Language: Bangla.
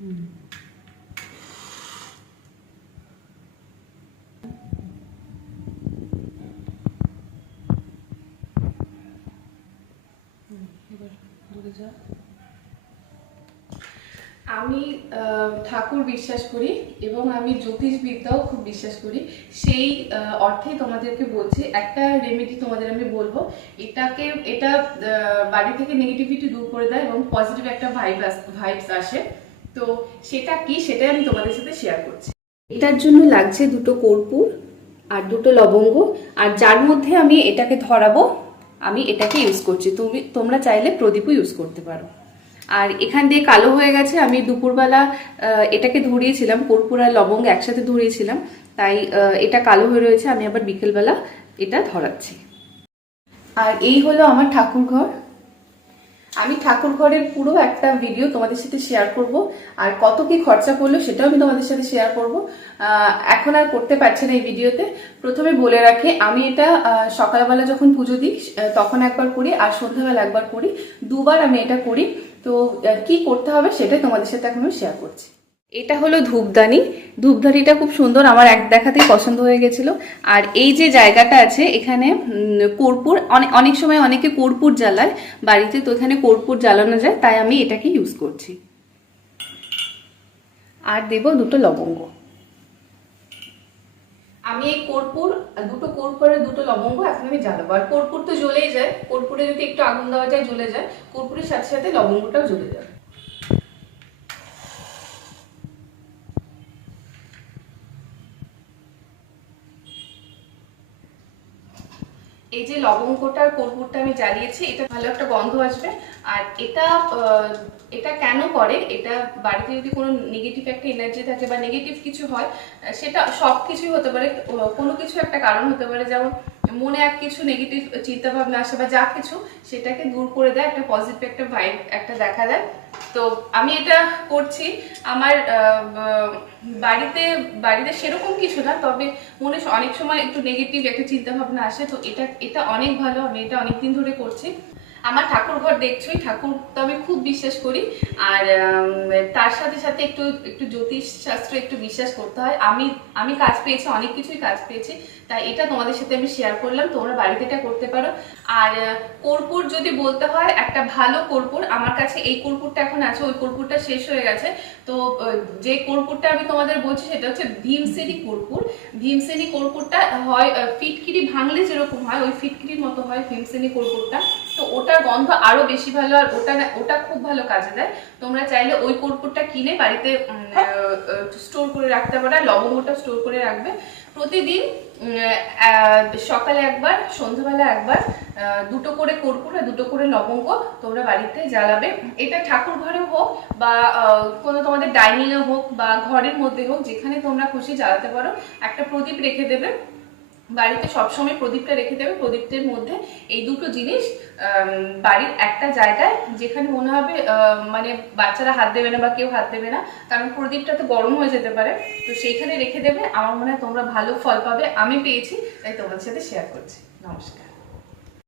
আমি ঠাকুর বিশ্বাস করি এবং আমি জ্যোতিষবিদ্যাও খুব বিশ্বাস করি। সেই অর্থেই তোমাদেরকে বলছি, একটা রেমেডি তোমাদের আমি বলবো। এটা বাড়ি থেকে নেগেটিভিটি দূর করে দেয় এবং পজিটিভ একটা ভাইবস আসে। তো সেটা কি, সেটাই আমি তোমাদের সাথে শেয়ার করছি। এটার জন্য লাগছে 2টো কর্পূর আর 2টো লবঙ্গ, আর যার মধ্যে আমি এটাকে ধরাবো আমি এটাকে ইউজ করছি। তোমরা চাইলে প্রদীপও ইউজ করতে পারো। আর এখান দিয়ে কালো হয়ে গেছে, আমি দুপুরবেলা এটাকে ধরিয়েছিলাম, কর্পূর আর লবঙ্গ একসাথে ধরিয়েছিলাম, তাই এটা কালো হয়ে রয়েছে। আমি আবার বিকেলবেলা এটা ধরাচ্ছি। আর এই হলো আমার ঠাকুর ঘর। আমি ঠাকুর ঘরের পুরো একটা ভিডিও তোমাদের সাথে শেয়ার করব, আর কত কি খরচা করলো সেটাও আমি তোমাদের সাথে শেয়ার করব। এখন আর করতে পারছি না এই ভিডিওতে। প্রথমে বলে রাখি, আমি এটা সকালবেলা যখন পুজো দিই তখন একবার করি, আর সন্ধ্যাবেলা একবার করি, দুবার আমি এটা করি। তো কি করতে হবে সেটাই তোমাদের সাথে এখন আমি শেয়ার করছি। এটা হলো ধূপদানি। ধূপদানিটা খুব সুন্দর, আমার এক দেখাতেই পছন্দ হয়ে গেছিল। আর এই যে জায়গাটা আছে এখানে কর্পূর, অনেক সময় অনেকে কর্পূর জ্বালায় বাড়িতে, তো এখানে কর্পূর জ্বালানো যায়, তাই আমি এটাকে ইউজ করছি। আর দেব 2টো লবঙ্গ। আমি এই কর্পূর, 2টো কর্পূরের 2টো লবঙ্গ এখন আমি জ্বালাবো। আর কর্পূর তো জ্বলেই যায়, কর্পূরে যদি একটু আগুন দেওয়া যায় জ্বলে যায়, কর্পূরের সাথে সাথে লবঙ্গটাও জ্বলে যায়। এই যে লবঙ্গটা আর কর্পূরটা আমি জ্বালিয়েছি, এটা ভালো একটা গন্ধ আসবে। আর এটা কেন করে, এটা বাড়িতে যদি কোনো নেগেটিভ একটা এনার্জি থাকে বা নেগেটিভ কিছু হয়, সেটা সব কিছুই হতে পারে, কোনো কিছু একটা কারণ হতে পারে, যেমন মনে এক কিছু নেগেটিভ চিন্তা ভাবনা আসে বা যা কিছু, সেটাকে দূর করে দেয়, একটা পজিটিভ একটা ভাইব একটা দেখা দেয়। তো আমি এটা করছি। আমার বাড়িতে সেরকম কিছু না, তবে মনে অনেক সময় একটু নেগেটিভ একটা চিন্তা ভাবনা আসে, তো এটা অনেক ভালো। আমি এটা অনেকদিন ধরে করছি। আমার ঠাকুর ঘর দেখছোই, ঠাকুর তো আমি খুব বিশ্বাস করি। আর তার সাথে সাথে একটু একটু জ্যোতিষ শাস্ত্র একটু বিশ্বাস করতে হয়। আমি কাজ পেয়েছি, অনেক কিছুই কাজ পেয়েছি, তাই এটা তোমাদের সাথে আমি শেয়ার করলাম। তোমরা বাড়িতে এটা করতে পারো। আর কর্পূর যদি বলতে হয়, একটা ভালো কর্পূর আমার কাছে এই কর্পূরটা এখন আছে, ওই কর্পূরটা শেষ হয়ে গেছে। তো যে কর্পূরটা আমি তোমাদের বলছি সেটা হচ্ছে ভীমসেনী কর্পূর। ভীমসেনী কর্পূরটা হয় ফিটকিরি ভাঙলে যেরকম হয়, ওই ফিটকিরির মতো হয় ভীমসেনী কর্পূরটা। তো ওটার গন্ধ আরো বেশি ভালো, আর ওটা খুব ভালো কাজে দেয়। তোমরা চাইলে ওই কর্পূরটা কিনে বাড়িতে স্টোর করে রাখতে পারো, লবঙ্গটা স্টোর করে রাখবে। প্রতিদিন সকালে একবার, সন্ধ্যাবেলা একবার 2টো করে কর্পূর আর 2টো করে লবঙ্গ তোমরা বাড়িতে জ্বালাবে। এটা ঠাকুর ঘরে হোক বা কোনো তোমাদের ডাইনিং এ হোক বা ঘরের মধ্যে হোক, যেখানে তোমরা খুশি জ্বালাতে পারো। একটা প্রদীপ রেখে দেবে বাড়িতে, সবসময় প্রদীপটা রেখে দেবে। প্রদীপের মধ্যে এই 2টো জিনিস বাড়ির একটা জায়গায়, যেখানে মনে হবে মানে বাচ্চারা হাত দেবে না বা কেউ হাত দেবে না, কারণ প্রদীপটা তো গরম হয়ে যেতে পারে, তো সেইখানে রেখে দেবে। আমার মনে হয় তোমরা ভালো ফল পাবে। আমি পেয়েছি, তাই তোমাদের সাথে শেয়ার করছি। নমস্কার।